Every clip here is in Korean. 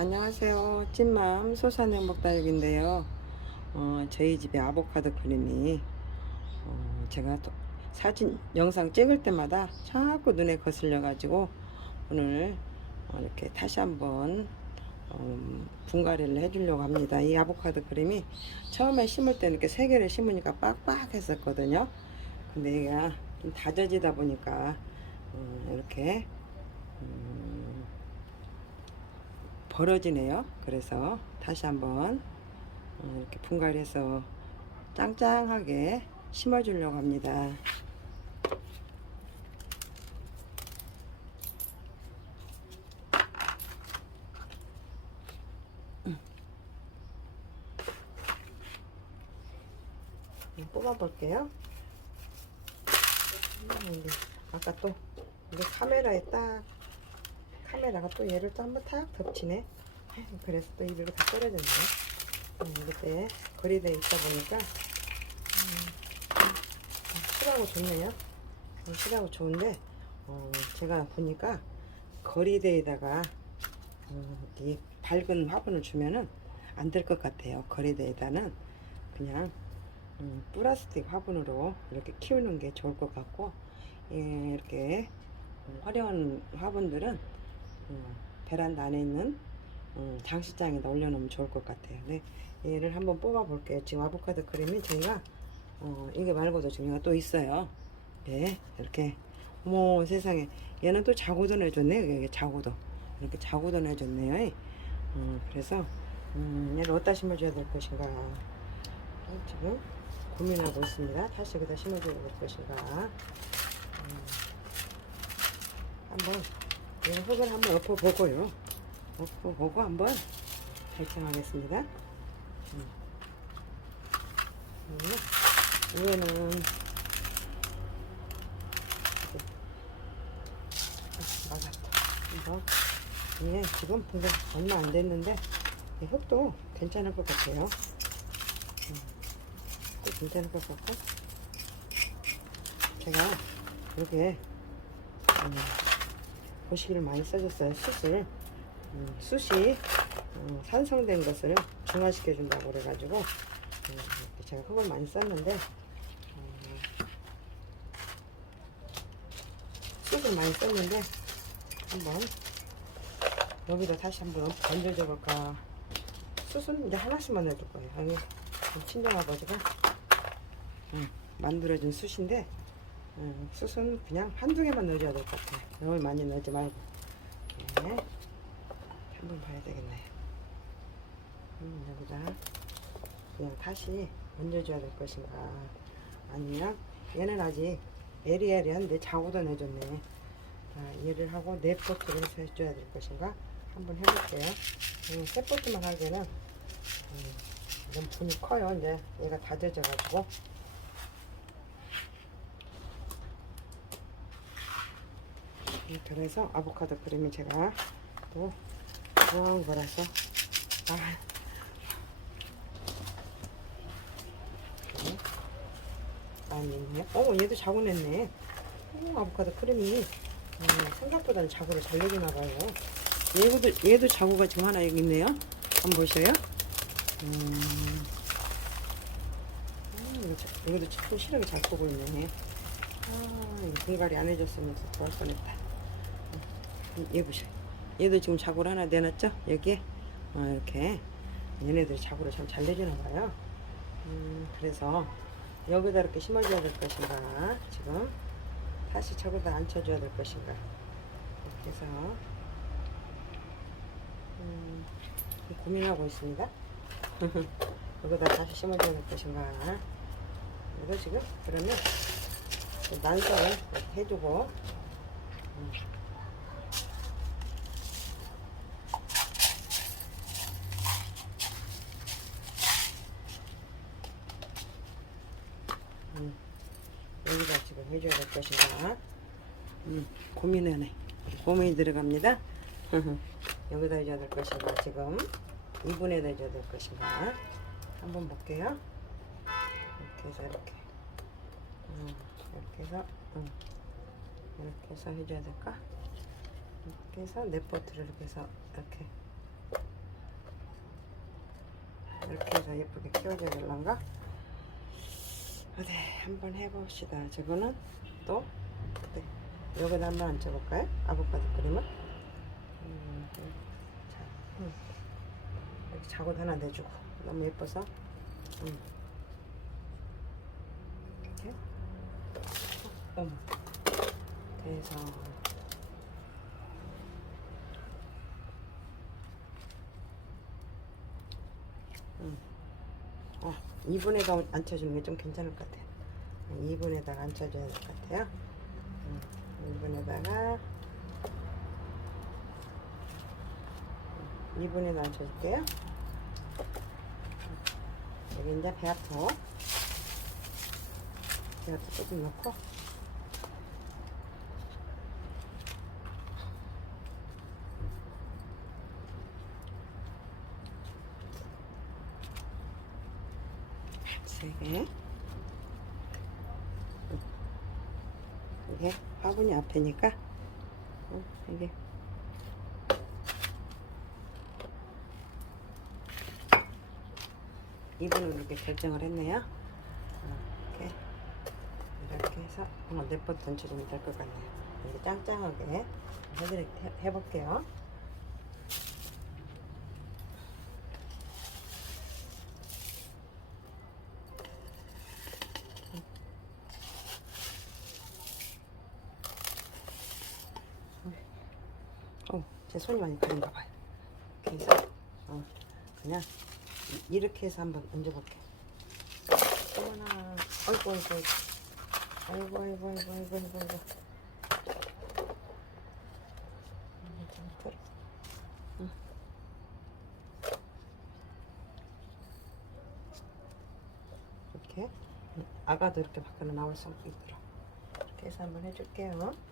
안녕하세요. 찐맘 소산행복다육인데요. 어, 저희 집에 아보카도 크림이 어, 제가 또 사진 영상 찍을 때마다 자꾸 눈에 거슬려 가지고 오늘 어, 이렇게 다시 한번 어, 분갈이를 해주려고 합니다. 이 아보카도 크림이 처음에 심을 때는 이렇게 세 개를 심으니까 빡빡 했었거든요. 근데 얘가 좀 다져지다 보니까 어, 이렇게 음, 벌어지네요. 그래서 다시 한번 어, 이렇게 분갈이해서 짱짱하게 심어주려고 합니다. 음, 뽑아볼게요. 음, 아까 또 이게 카메라에 딱 카메라가 또 얘를 또 한번 탁 덮치네. 그래서 또 이리로 다 떨어졌네. 음, 이때 거리대에 있다 보니까 음, 음, 실하고 좋네요. 음, 실하고 좋은데 어, 제가 보니까 거리대에다가 어, 이 밝은 화분을 주면은 안 될 것 같아요. 거리대에다는 그냥 음, 플라스틱 화분으로 이렇게 키우는 게 좋을 것 같고 예, 이렇게 음, 화려한 화분들은 음, 베란다 안에 있는 음, 장식장에다 올려놓으면 좋을 것 같아요. 네, 얘를 한번 뽑아 볼게요. 지금 아보카도 크림이 저희가 어, 이게 말고도 지금 또 있어요. 네, 이렇게 어머 세상에 얘는 또 자고도 내줬네. 이게 자고도 이렇게 자고도 내줬네요. 음, 그래서 음, 얘를 어디다 심어줘야 될 것인가 어, 지금 고민하고 있습니다. 다시 여기다 심어줘야 될 것인가 음, 한번 얘 흙을 한번 엎어보고요. 엎어보고 한번 결정하겠습니다. 음. 음, 위에는 아, 막았다. 한번 이게 지금 근데 얼마 안 됐는데 이 흙도 괜찮을 것 같아요. 음, 또 괜찮을 것 같고 제가 이렇게 음, 보시기를 많이 써줬어요. 숯을 음, 숯이 음, 산성된 것을 중화시켜 준다고 그래가지고 음, 제가 흙을 많이 썼는데 음, 숯을 많이 썼는데 한번 여기다 다시 한번 얹어줘 볼까 숯은 이제 하나씩만 넣어줄 거예요 여기 친정 아버지가 음, 만들어준 숯인데 음, 숯은 그냥 한두 개만 넣어줘야 될 것 같아요. 너무 많이 넣지 말고. 네. 한번 봐야 되겠네요. 음, 여기다 그냥 다시 얹어줘야 될 것인가. 아니면 얘는 아직 에리에리한데 자고도 내줬네. 자, 얘를 하고 네 포트를 해서 해줘야 될 것인가? 한번 해볼게요. 음, 세 포트만 하기에는 음, 너무 분이 커요. 이제 얘가 다져져 가지고 그래서 아보카도 크림이 제가 또 좋아한 거라서 아 많이 있네. 어, 얘도 자고 냈네. 어, 아보카도 크림이 음, 생각보다는 자고를 잘 내주나 봐요. 얘도 얘도 자고가 지금 하나 여기 있네요. 한번 보셔요. 음, 음, 이것도 참 실하게 잘 보고 있네. 아, 이거 분갈이 안 해줬으면 더 좋을 뻔했다. 음, 얘 보셔. 얘도 지금 자고를 하나 내놨죠? 여기에 어, 이렇게 얘네들이 자고를 참 잘 내주나 봐요. 음, 그래서 여기다 이렇게 심어줘야 될 것인가 지금 다시 저기다 앉혀줘야 될 것인가 이렇게 해서 음, 고민하고 있습니다 여기다 다시 심어줘야 될 것인가 이거 지금 그러면 난성을 해주고 음. 음, 여기다 지금 해줘야 될 것인가 음, 고민하네 고민이 들어갑니다. 여기다 해줘야 될 것인가 지금? 2분에다 해줘야 될 것인가? 한번 볼게요. 이렇게 해서 이렇게. 음, 이렇게 해서 음, 이렇게 해서 해줘야 될까? 이렇게 해서 넷버트를 이렇게 해서 이렇게. 이렇게 해서 예쁘게 키워줘야 될란가? 네, 한번 해봅시다. 저거는 또 네, 여기다 한번 앉혀볼까요? 아보카도 크림을. 음, 네. 자, 음. 이렇게 자고 하나 내주고 너무 예뻐서. 음. 이렇게. 어, 어머. 그래서 음. 어, 2분에다 앉혀주는 게 좀 괜찮을 것 같아요. 2분에다가 앉혀줘야 될 것 같아요. 음, 2분에다가 2분에다 앉혀줄게요. 여기 이제 배아토 배아토 조금 넣고 세 개. 이게 앞에니까 어, 이게 이분으로 이렇게 결정을 했네요. 어, 이렇게 이렇게 해서 한번 네번 던져주면 될것 같네요. 이렇게 짱짱하게 해드릴 해- 해볼게요. 어, 제 손이 많이 가린가 봐요. 이렇게 해서 어, 그냥 이- 이렇게 해서 한번 얹어볼게. 어머나, 아이고 아이고 아이고 아이고 아이고 아이고 아이고 아이고. 응. 이렇게 음, 아가도 이렇게 밖으로 나올 수 있도록 이렇게 해서 한번 해줄게요.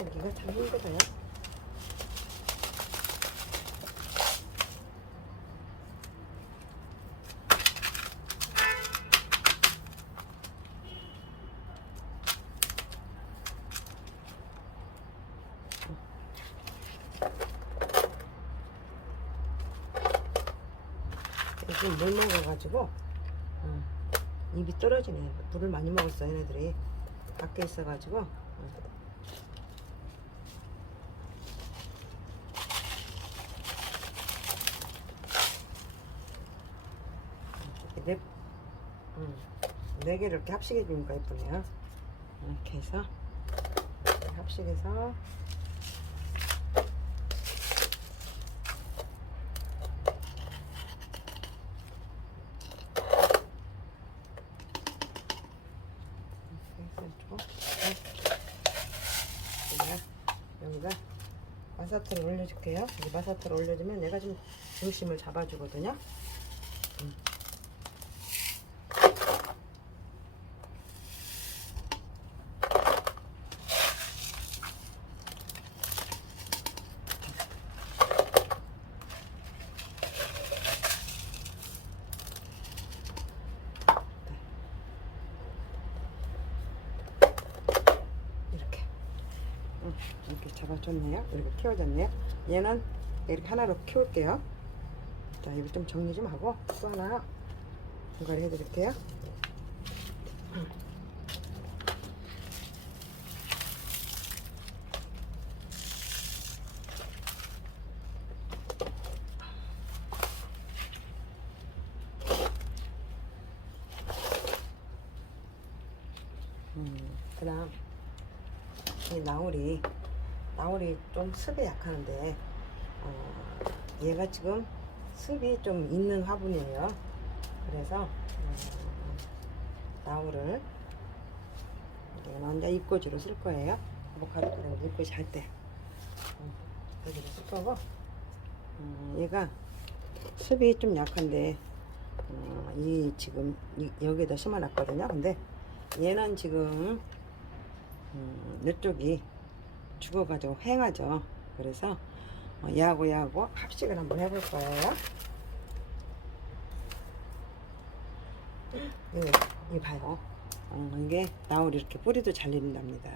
낚시고기가 참 힘들어요. 요즘 물 먹어가지고 어, 입이 떨어지네. 물을 많이 먹었어 얘네들이 밖에 있어가지고. 어. 네, 음, 네 개를 이렇게 합식해 주니까 예쁘네요. 이렇게 해서 합식해서 이렇게 해서 네. 여기다 마사토를 올려줄게요. 여기 마사토를 올려주면 얘가 좀 중심을 잡아주거든요. 음. 이렇게 응, 잡아줬네요. 이렇게 키워졌네요. 얘는 이렇게 하나로 키울게요. 자 이거 좀 정리 좀 하고 또 하나 분갈이 해드릴게요. 음, 그 다음 이 나울이 나울이 좀 습에 약하는데 어, 얘가 지금 습이 좀 있는 화분이에요. 그래서 음, 나울을 이거는 이제 입꼬지로 쓸 거예요. 아보카도 그냥 입꼬지 할 때. 음, 여기로 쓸 거고 어, 얘가 습이 좀 약한데 어, 이 지금 이, 여기에다 심어놨거든요. 근데 얘는 지금 음, 이쪽이 죽어가지고 횡하죠. 그래서 어, 얘하고 얘하고 합식을 한번 해볼 거예요. 이거, 이거 봐요. 어, 이게 나올 이렇게 뿌리도 잘 내린답니다.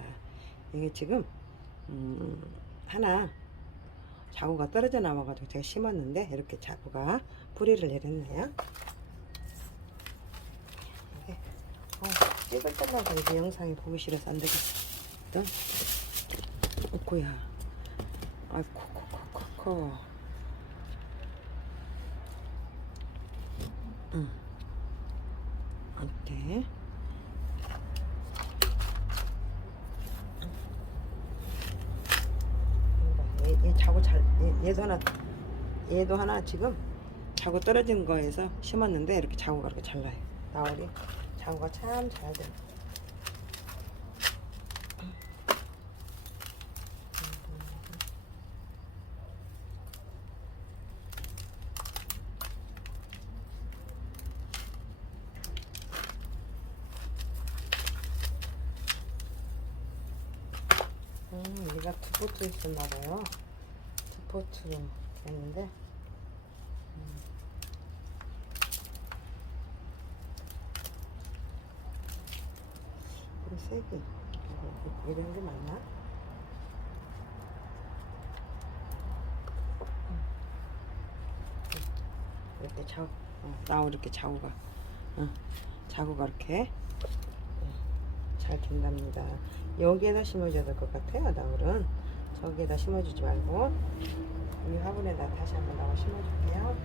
이게 지금 음, 하나 자구가 떨어져 나와가지고 제가 심었는데 이렇게 자구가 뿌리를 내렸네요. 이게 어, 찍을 때마다 이게 영상이 보기 싫어서 안 되겠어. 어구야. 아이고 코코코코코. 응. 어때? 얘, 얘 자고 잘 얘, 얘도 하나 얘도 하나 지금 자고 떨어진 거에서 심었는데 이렇게 자구가 이렇게 잘 나요. 나올이 자구가 참 잘 돼. 음, 얘가 두 포트 있었나 봐요. 두 포트로 됐는데. 음. 이거, 이런 게 맞나? 음. 이렇게 자구, 어, 나오 이렇게 자구가, 어, 자구가 이렇게 어, 잘 된답니다. 여기에다 심어줘야 될 것 같아요. 나물은 저기에다 심어주지 말고 이 화분에다 다시 한번 나와 심어줄게요.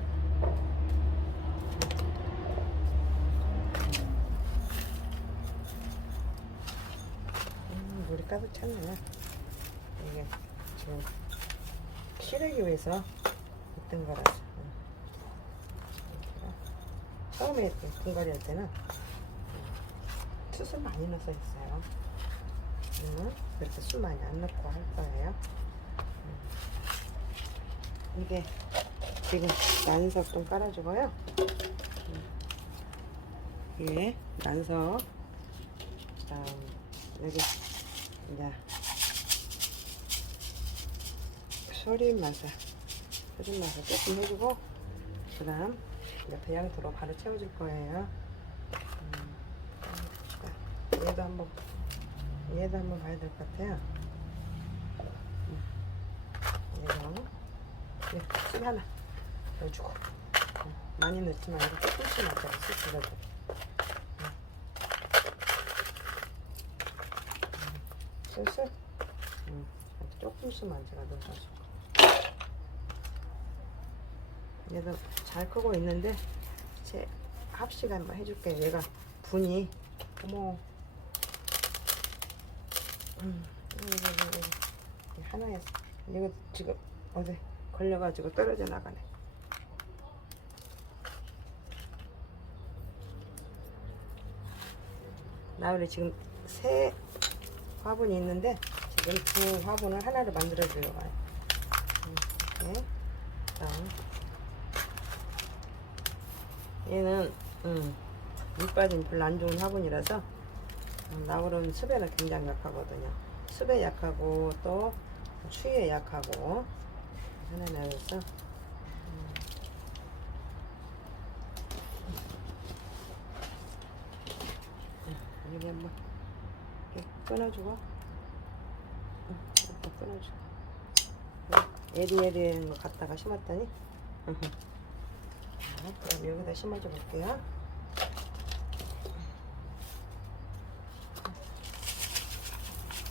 음, 물이 가득 찼네. 이게 지금 키르기 위해서 있던 거라서. 음. 처음에 분갈이 할 때는 투수 많이 넣어서 했어요. 음, 그렇게 술 많이 안 넣고 할 거예요. 음. 이게 지금 난석 좀 깔아주고요. 음. 이게 난석. 다음 여기 이제 소림 마사, 소림 마사 조금 해주고 그 다음 이제 배양토로 바로 채워줄 거예요. 얘도 한번 얘도 한번 봐야 될 것 같아요. 음. 얘도 네, 술 하나 넣어주고. 음, 많이 넣지 말고 조금씩 넣자 쑥쑥해도 슬슬. 음, 조금씩만 제가 넣어서 얘도 잘 크고 있는데 제 합식 한번 해줄게요. 얘가 분이. 어머 음, 이거, 이거, 지금 어디 걸려가지고 떨어져 나가네. 나 원래 지금 세 화분이 있는데 지금 두 화분을 하나로 만들어 주려고 해요. 음, 이렇게. 다음 얘는 음, 물 빠진 별로 안 좋은 화분이라서 음, 나무는 습에는 굉장히 약하거든요. 습에 약하고 또 추위에 약하고. 하나는 그래서. 음. 여기 한번 이렇게 끊어주고. 응, 이렇게 끊어주고. 에리에리한 거 갖다가 심었더니. 자, 그럼 여기다 심어줘 볼게요.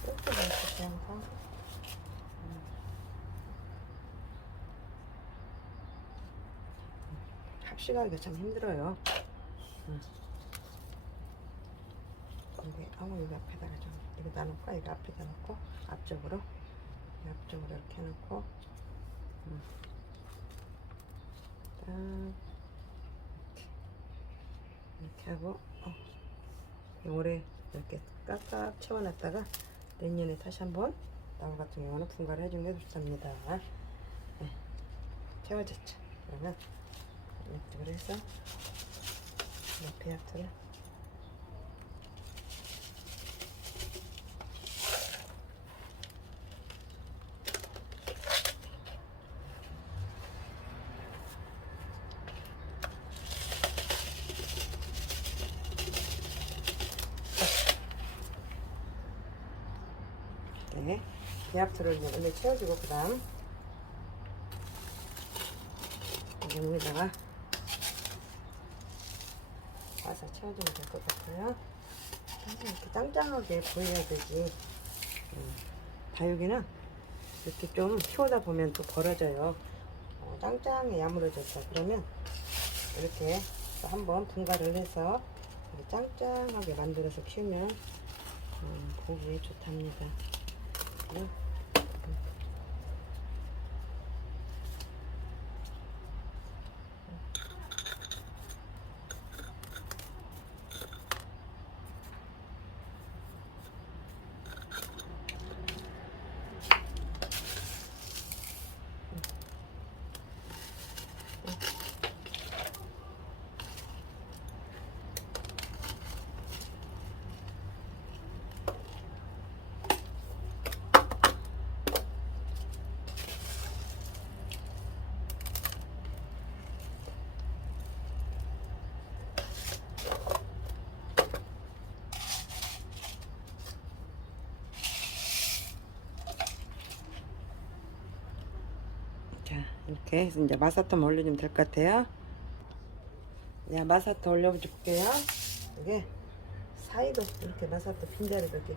이렇게 넣어주세요 항상. 합식하기가 참 힘들어요. 응. 여기 아무 여기 앞에다가 좀 이거 놔놓을까? 이거 앞에다 놓고 앞쪽으로 이 앞쪽으로 이렇게 해놓고 응. 딱 이렇게 하고 어. 올해 이렇게 깍깍 채워놨다가 내년에 다시 한번 나무 같은 경우는 분갈이 해주는 게 좋답니다. 네. 채워졌죠. 그러면 해서 옆에 약토를. 네, 배합토를 이제 원래 채워주고 그 다음 여기다가 채워주면 될 것. 항상 이렇게 짱짱하게 보여야 되지. 음, 다육이는 이렇게 좀 키우다 보면 또 벌어져요. 어, 짱짱해 야무러졌다. 그러면 이렇게 또 한번 분갈을 해서 짱짱하게 만들어서 키우면 음, 보기에 좋답니다. 네. 자 이렇게 해서 이제 마사토 올려주면 될 것 같아요. 야 마사토 올려줄게요. 이게 사이도 이렇게 마사토 빈자리 이렇게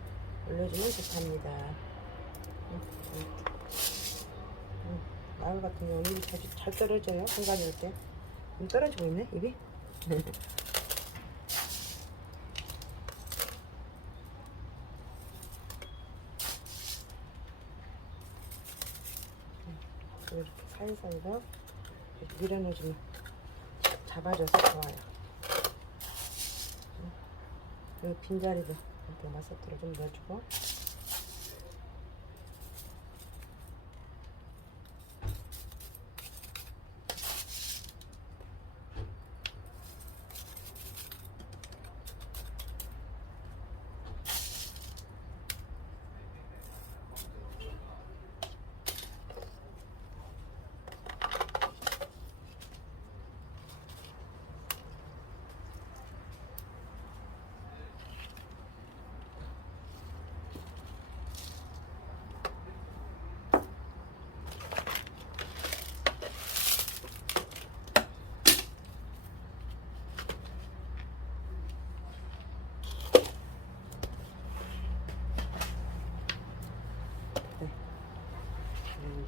올려주면 좋답니다. 음, 마을 같은 경우는 잘, 잘 떨어져요 한가지 이렇게. 좀 떨어지고 있네 입이 이렇게 사이사이로 이렇게 밀어넣어주면 잡아줘서 좋아요. 이 빈자리도 이렇게 마사토를 좀 넣어주고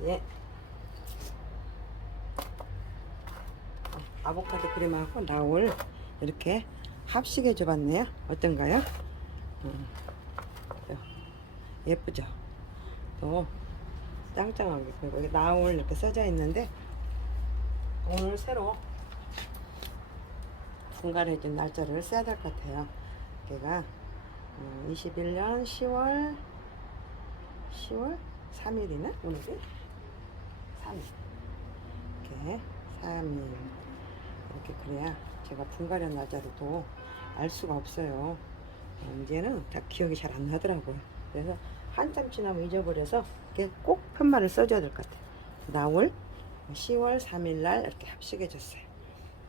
이제 아보카도 크림하고 나올 이렇게 합식해 줘봤네요. 어떤가요? 음, 또 예쁘죠? 또 짱짱하게 여기 나올 이렇게 써져 있는데 오늘 새로 분갈해 준 날짜를 써야 될 것 같아요. 걔가 21년 10월 10월 3일이나 오늘이 3일 이렇게 3일 이렇게 그래야 제가 분갈이 날짜를 또알 수가 없어요. 어, 이제는 다 기억이 잘 안 나더라고요. 그래서 한참 지나면 잊어버려서 이렇게 꼭 편말을 써줘야 될 것 같아요. 나올 10월 3일 날 이렇게 합식해 줬어요.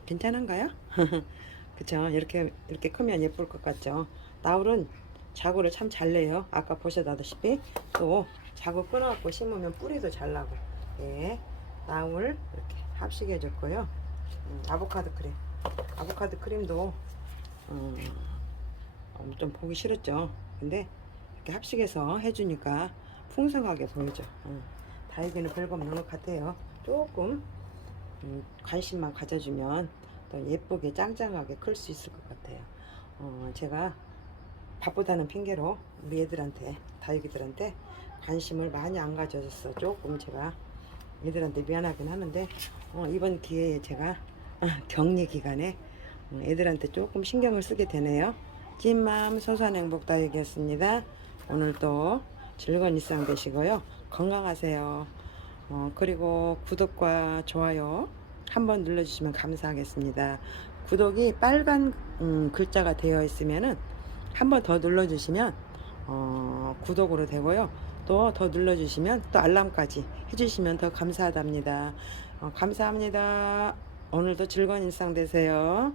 괜찮은가요? 그쵸? 이렇게 이렇게 크면 예쁠 것 같죠? 나울은 자구를 참 잘 내요. 아까 보셨다시피 또 자구 끊어갖고 심으면 뿌리도 잘 나고 예 나울 이렇게 합식해 줬고요 음, 아보카도 크림. 아보카도 크림도 음, 어, 좀 보기 싫었죠? 근데 이렇게 합식해서 해주니까 풍성하게 보이죠? 음, 다육이는 별거 없는 것 같아요. 조금 음, 관심만 가져주면 또 예쁘게 짱짱하게 클 수 있을 것 같아요. 어, 제가 바쁘다는 핑계로 우리 애들한테 다육이들한테 관심을 많이 안 가져줘서 조금 제가 애들한테 미안하긴 하는데 어, 이번 기회에 제가 격리 기간에 어, 애들한테 조금 신경을 쓰게 되네요. 찐맘 소소한 행복 다육이었습니다. 오늘도 즐거운 일상 되시고요. 건강하세요. 어, 그리고 구독과 좋아요 한번 눌러주시면 감사하겠습니다. 구독이 빨간 음, 글자가 되어 있으면은 한번 더 눌러주시면 어, 구독으로 되고요. 또 더 눌러주시면 또 알람까지 해주시면 더 감사하답니다. 어, 감사합니다. 오늘도 즐거운 일상 되세요.